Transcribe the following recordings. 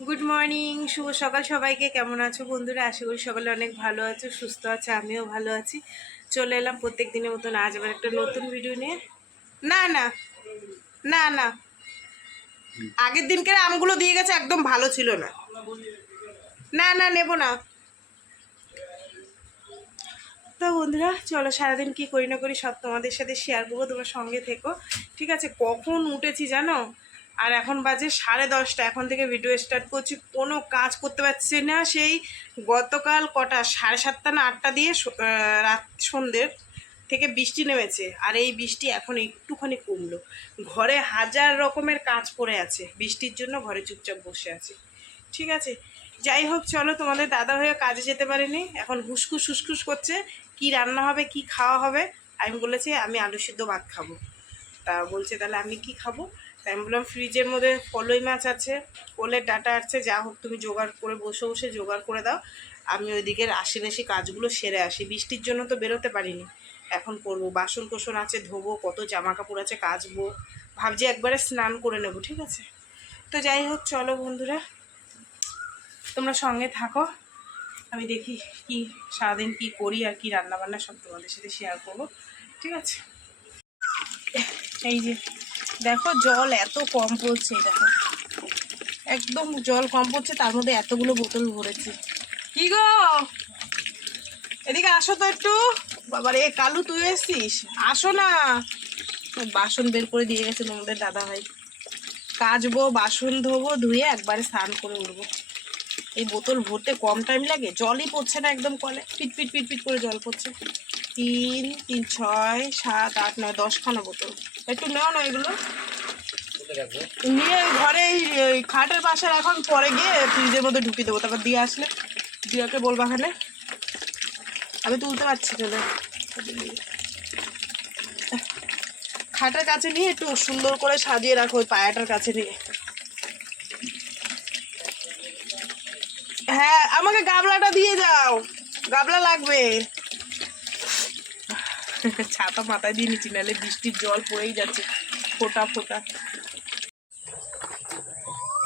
Good morning, শুভ সকাল সবাইকে। কেমন আছো বন্ধুরা? আশা করি সকালে অনেক ভালো আছো, সুস্থ আছে। আমিও ভালো আছি। চলে এলাম প্রত্যেক দিনের মতন আজ আবার একটা নতুন ভিডিও নিয়ে। না না না না, আগের দিনকার আমগুলো দিয়ে গেছে, একদম ভালো ছিল না। না না, নেবো না। তো বন্ধুরা চলো, সারাদিন কি করি না করি সব তোমাদের সাথে শেয়ার করবো, তোমার সঙ্গে থেকো, ঠিক আছে? কখন উঠেছি জানো? আর এখন বাজে 10:30। এখন থেকে ভিডিও স্টার্ট করছি, কোনো কাজ করতে পারছি না। সেই গতকাল কটা 7:30 না 8টা দিয়ে রাত সন্ধ্যের থেকে বৃষ্টি নেমেছে, আর এই বৃষ্টি এখন একটুখানি কমলো। ঘরে হাজার রকমের কাজ পড়ে আছে, বৃষ্টির জন্য ঘরে চুপচাপ বসে আছে, ঠিক আছে? যাই হোক, চলো, তোমাদের দাদা হয়ে কাজে যেতে পারিনি, এখন হুসকুস হুসকুস করছে কি রান্না হবে, কি খাওয়া হবে। আমি বলেছি আমি আলু সিদ্ধ ভাত খাবো। তা বলছে তাহলে আমি কি খাবো? তাই আমি বললাম ফ্রিজের মধ্যে কলই মাছ আছে, কলের ডাটা আছে, যা হোক তুমি জোগাড় করে বসে বসে জোগাড় করে দাও, আমি ওইদিকের আশেপাশে কাজগুলো সেরে আসি। বৃষ্টির জন্য তো বেরোতে পারিনি, এখন করবো। বাসন কোসন আছে ধোবো, কত জামা কাপড় আছে কাচবো, ভাবছি একবারে স্নান করে নেবো, ঠিক আছে? তো যাই হোক, চলো বন্ধুরা, তোমরা সঙ্গে থাকো। আমি দেখি কি সারাদিন কি করি আর কি রান্নাবান্না সব তোমাদের সাথে শেয়ার করবো, ঠিক আছে? এই যে দেখো, জল এত কম পড়ছে, দেখো একদম জল কম পড়ছে, তার মধ্যে এতগুলো বোতল ভরেছি। কি গো, এদিকে আসো তো একটু। বাবারে কালু, তুই এসছিস? আসো না। বাসন বের করে দিয়ে গেছে তোমাদের দাদা ভাই, কাচবো, বাসন ধোবো, ধুয়ে একবারে স্নান করে উঠবো। এই বোতল ভরতে কম টাইম লাগে, জলই পড়ছে না একদম কলে, পিট পিট পিট পিট করে জল পড়ছে। 3, 3, 6, 7, 8, 9, 10খানা বোতল। একটু নেও না এগুলো, নিয়ে ঘরে এই খাটের পাশে এখন পরে গিয়ে ফ্রিজের মধ্যে ঢুকিয়ে দেবো, তারপর দিয়ে আসলে দিয়াকে বলবা এখানে, আমি তুলতে পারছি চলে। খাটের কাছে নিয়ে একটু সুন্দর করে সাজিয়ে রাখো, ওই পায়াটার কাছে নিয়ে। হ্যাঁ, আমাকে গাবলাটা দিয়ে যাও, গাবলা লাগবে। ছাতা মাথায় দিয়ে নিচ্ছি, নাহলে বৃষ্টির জল পড়েই যাচ্ছে ফোটা ফোটা।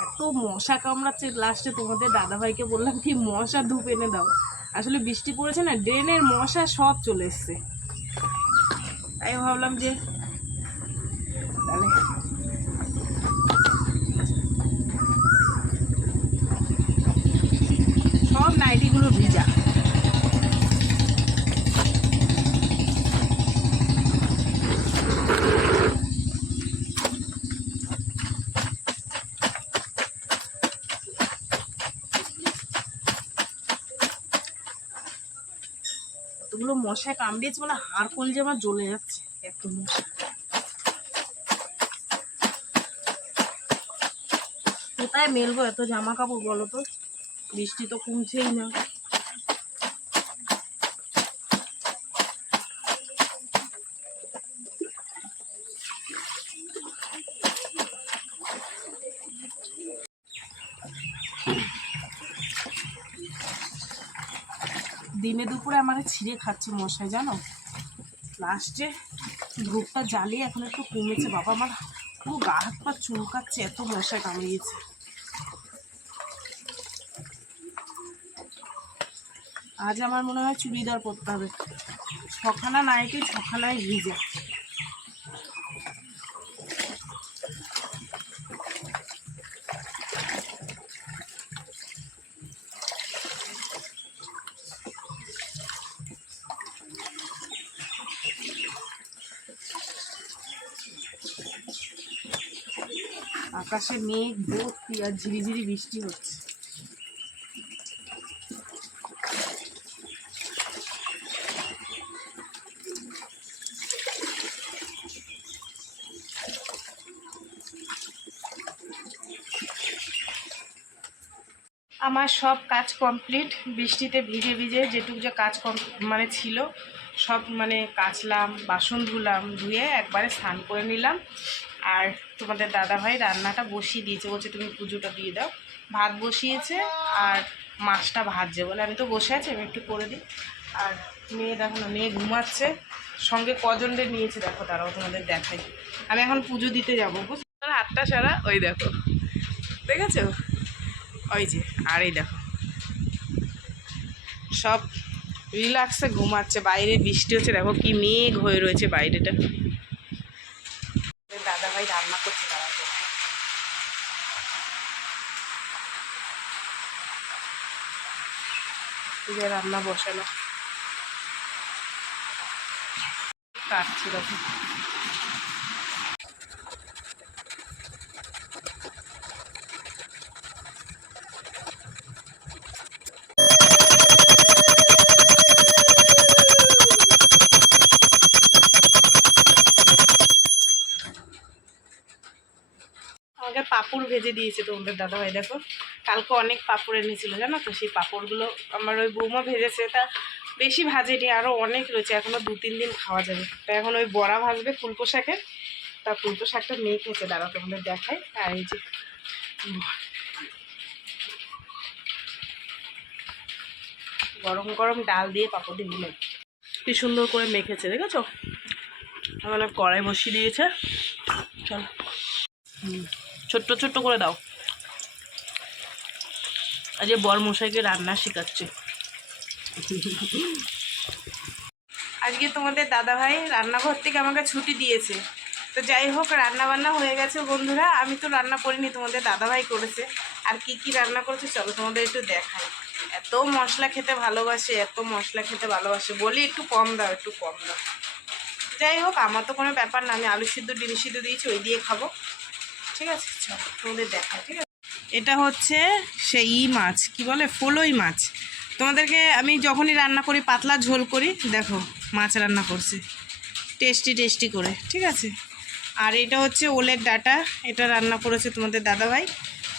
এত মশা কামড়াচ্ছে, লাস্টে তোমাদের দাদাভাইকে বললাম কি মশা ধূপ এনে দাও। আসলে বৃষ্টি পড়েছে না, ড্রেনের মশা সব চলে এসছে। তাই ভাবলাম যে তাহলে সব নাইটিগুলো ভিজা। এতগুলো মশায় কামড়িয়েছে, মানে হাড় কলজে আমার জ্বলে যাচ্ছে, এত মশা। কোথায় মেলবো এত জামা কাপড় বলো তো? বৃষ্টি তো কমছেই না। দিনে দুপুরে আমাকে ছিঁড়ে খাচ্ছে মশাই, জানো? লাস্টে ধূপটা জ্বালিয়ে এখন একটু কমেছে। বাবা, আমার পুরো গা হাত পা চুলকাচ্ছে, এত মশায় কামড়িয়েছে। আজ আমার মনে হয় চুড়িদার পরতে হবে, 6খানা নাইটি 6খানায় ভিজে। আকাশে মেঘ ভর্তি আর ঝিরিঝিরি বৃষ্টি হচ্ছে। আমার সব কাজ কমপ্লিট, বৃষ্টিতে ভিজে ভিজে যেটুকু যে কাজ মানে ছিল সব মানে কাচলাম, বাসন ধুলাম, ধুয়ে একবারে স্নান করে নিলাম। আর তোমাদের দাদাভাই রান্নাটা বসিয়ে দিয়েছে, বলছে তুমি পুজোটা দিয়ে দাও। ভাত বসিয়েছে আর মাছটা ভাজছে বলে, আমি তো বসে আছি, আমি একটু করে দিই। আর মেয়ে দেখো না, মেয়ে ঘুমাচ্ছে। সঙ্গে কজনদের নিয়েছে দেখো, তারাও তোমাদের দেখাই। আমি এখন পুজো দিতে যাবো, বুঝলি? হাতটা সারা, ওই দেখো, দেখেছো ওই যে, আর এই দেখো সব রিল্যাক্সে ঘুমাচ্ছে। বাইরে বৃষ্টি হচ্ছে, দেখো কি মেঘ হয়ে রয়েছে বাইরেটা। দাদা ভাই রান্না করছে, দাঁড়াতে রান্না বসানো কাটছে দেখো। আমাকে পাঁপড় ভেজে দিয়েছে তোমাদের দাদাভাই, দেখো কালকে অনেক পাঁপড় এনেছিল জানো তো, সেই পাঁপড়গুলো আমার ওই বৌমা ভেজেছে। তা বেশি ভাজেনি, আরও অনেক রয়েছে, এখনও 2-3 দিন খাওয়া যাবে। তা এখন ওই বড়া ভাজবে ফুলকো শাকের, তা ফুলকো শাকটা মেখেছে, দাঁড়াও তোমাদের দেখায়। আর এই যে গরম গরম ডাল দিয়ে পাঁপড় দিয়ে দিলে কি সুন্দর করে মেখেছে, দেখেছো? মানে কড়াই বসিয়ে দিয়েছে, চল ছোট্ট ছোট্ট করে দাও। আজ বর মশাইকে রান্না শেখাচ্ছে। আজকে তোমাদের দাদাভাই রান্নাঘর থেকে আমাকে ছুটি দিয়েছে। তো যাই হোক, রান্না বান্না হয়ে গেছে বন্ধুরা। আমি তো রান্না করিনি, তোমাদের দাদাভাই করেছে। আর কি কি রান্না করেছে চলো তোমাদের একটু দেখাই। এত মশলা খেতে ভালোবাসে, এত মশলা খেতে ভালোবাসে, বলি একটু কম দাও, একটু কম দাও। যাই হোক, আমার তো কোনো ব্যাপার না, আমি আলু সিদ্ধ ডিম সিদ্ধ দিয়েছি, ওই দিয়ে খাবো। ঠিক আছে, চলো তোমাদের দেখাই। ঠিক আছে, এটা হচ্ছে সেই মাছ, কি বলে, ফলই মাছ। তোমাদেরকে আমি যখনই রান্না করি, পাতলা ঝোল করি, দেখো মাছ রান্না করছে টেস্টি টেস্টি করে। ঠিক আছে, আর এটা হচ্ছে ওলের ডাঁটা, এটা রান্না করেছে তোমাদের দাদাভাই।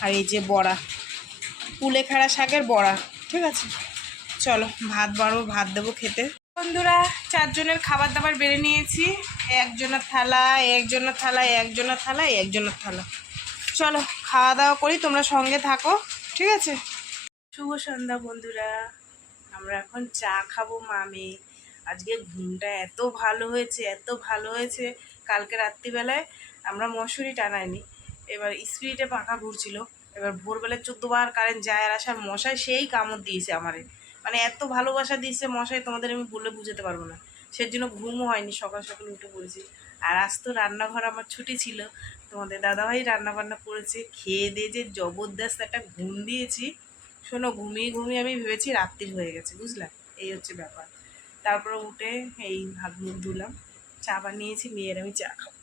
আর এই যে বড়া, কুলেখাড়া শাকের বড়া। ঠিক আছে, চলো ভাত বাড়বো, ভাত দেবো খেতে। বন্ধুরা 4 জনের খাবার দাবার বেড়ে নিয়েছি। একজনের থালা, একজনের থালা, একজনের থালা, একজনের থালা। চলো খাওয়া দাওয়া করি, তোমরা সঙ্গে থাকো। ঠিক আছে, শুভ সন্ধ্যা বন্ধুরা। আমরা এখন চা খাবো মামে। আজকে ঘুমটা এত ভালো হয়েছে, এত ভালো হয়েছে। কালকে রাত্রিবেলায় আমরা মশুরি টানাইনি, এবার স্পিডে পাখা ঘুরছিল। এবার ভোরবেলায় 14 বার কারেন্ট যায় আর আসার, মশাই সেই কামড় দিয়েছে আমারে। মানে এত ভালোবাসা দিয়েছে মশাই, তোমাদের আমি বলে বুঝাতে পারবো না। সেজন্য ঘুমও হয়নি, সকাল সকাল উঠে পড়েছি। আর আজ তো রান্নাঘর আমার ছুটি ছিল, তোমাদের দাদাভাই রান্না বান্না করেছে। খেয়ে দিয়ে যে জবরদস্ত একটা ঘুম দিয়েছি, শোনো, ঘুমিয়ে ঘুমিয়ে আমি ভেবেছি রাত্রি হয়ে গেছে, বুঝলাম। এই হচ্ছে ব্যাপার। তারপরে উঠে এই হাত মুখ ধুলাম, চা বানিয়েছি, মেয়ের আমি চা খাবো।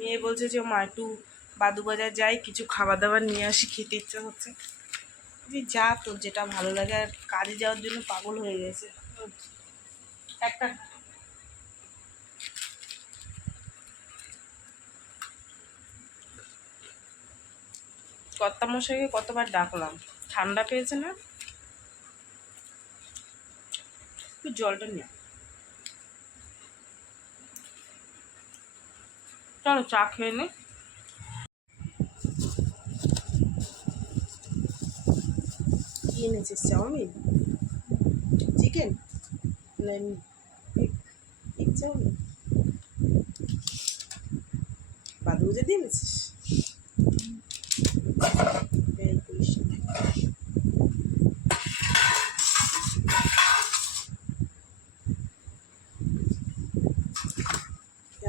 মেয়ে বলছে যে মা একটু বাদু বাজার যাই, কিছু খাবার দাবার নিয়ে আসি, খেতে ইচ্ছা হচ্ছে। যা, তোর যেটা ভালো লাগে। আর কাজে যাওয়ার জন্য পাগল হয়ে গেছে একটা। কর্তামশাইকে কতবার ডাকলাম, ঠান্ডা পেয়েছে না, একটু জলটা নিয়ে। চলো চা খেয়ে নে। কি এনেছিস, চাউমিন, চিকেন না এগ চাউমিন, বাদু বুঝে দিয়ে এনেছিস?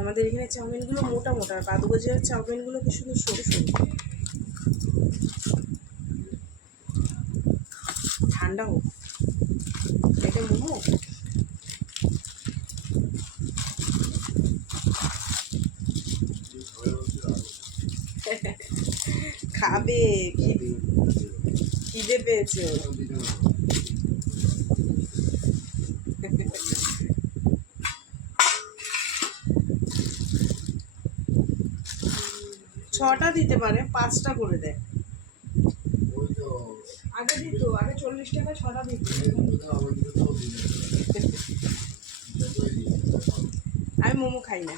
আমাদের এখানে চাউমিনগুলো মোটা মোটা, আর বাদুগজিয়ার চাউমিনগুলো কি সুন্দর সরু সরু। ঠান্ডা হোক, এটা মোমো। খাবে, খিদে পেয়েছে। ছটা দিতে পারে, 5টা করে দেয়। আগে দিত, আগে 40 টাকা 6টা দিত। আমি মোমো খাই না।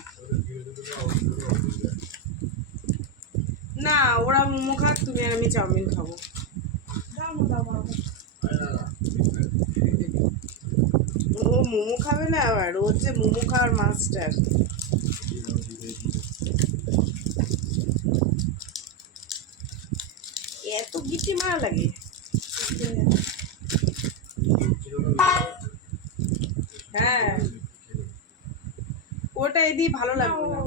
না, ওরা মোমো খাক, তুমি আর আমি চাউমিন খাবো। ও মোমো খাবে না, আবার ও হচ্ছে মোমো খাওয়ার মাস্টার। এত গিটি মারা লাগে। হ্যাঁ ওটা এদিকে ভালো লাগবে না।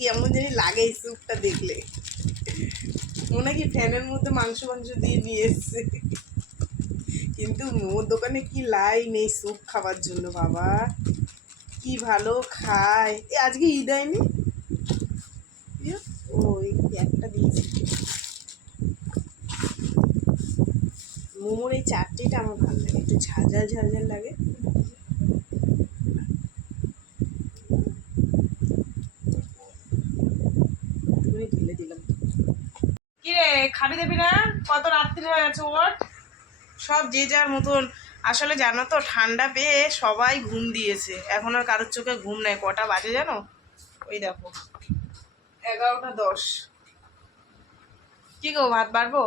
কেমন জানি লাগে এই স্যুপটা দেখলে, মনে কি ফ্যানের মধ্যে মাংস দিয়ে নিয়ে এসছে। কিন্তু ওর দোকানে কি লাইন এই স্যুপ খাবার জন্য, বাবা কি ভালো খায়। আজকে ঈদ হয়নি, ওই একটা দিয়েছি। মোমোর এই চাটনিটা আমার ভালো লাগে, একটু ঝাল ঝাল লাগে। ঢেলে দিলাম। কিরে খাবি দেবি না? কত রাত্রি হয়ে গেছে ওর, সব যে যার মতন। আসলে জানো তো ঠান্ডা পেয়ে সবাই ঘুম দিয়েছে, এখন আর কারোর চোখে ঘুম নেই। কটা বাজে জানো? ওই দেখো 11টা 10। কি গো ভাত বাড়বো?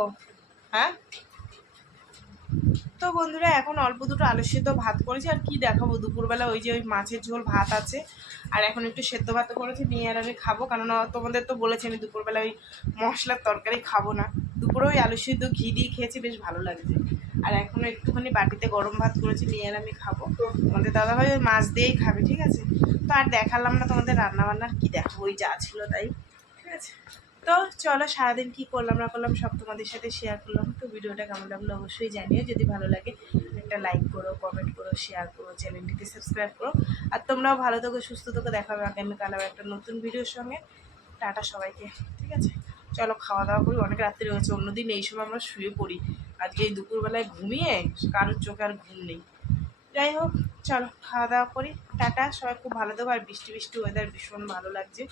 হ্যাঁ তো বন্ধুরা এখন অল্প দুটো আলু সেদ্ধ ভাত করেছি। আর কি দেখাবো, দুপুরবেলা ওই যে ওই মাছের ঝোল ভাত আছে, আর এখন একটু সেদ্ধ ভাত করেছি। মেয়ে আর আমি খাবো, কারণ তোমাদের তো বলেছি আমি দুপুরবেলা ওই মশলার তরকারি খাবো না। দুপুরে ওই আলু সেদ্ধ ঘি দিয়ে খেয়েছি, বেশ ভালো লাগছে। আর এখনও একটুখানি বাটিতে গরম ভাত করেছি, মেয়ে আর আমি খাবো। আমাদের দাদাভাই ওই মাছ দিয়েই খাবে, ঠিক আছে। তো আর দেখালাম না তোমাদের রান্নাবান্নার, কি দেখাবো, ওই যা ছিল তাই, ঠিক আছে। তো চলো সারাদিন কি করলাম না করলাম সব তোমাদের সাথে শেয়ার করলাম। তো ভিডিওটা কেমন লাগলো অবশ্যই জানিও, যদি ভালো লাগে একটা লাইক করো, কমেন্ট করো, শেয়ার করো, চ্যানেলটিকে সাবস্ক্রাইব করো। আর তোমরাও ভালো থেকো, সুস্থ থেকো, দেখা হবে আগামীকাল আবার একটা নতুন ভিডিওর সঙ্গে। টাটা সবাইকে, ঠিক আছে। চলো খাওয়া দাওয়া করি, অনেক রাত্রি হয়েছে। অন্যদিন এই সময় আমরা শুয়ে পড়ি, আজকে এই দুপুরবেলায় ঘুমিয়ে কারোর চোখে আর ঘুম নেই। যাই হোক চলো খাওয়া দাওয়া করি, টাটা। সবাই খুব ভালো থেকো। আর বৃষ্টি ওয়েদার ভীষণ ভালো লাগছে।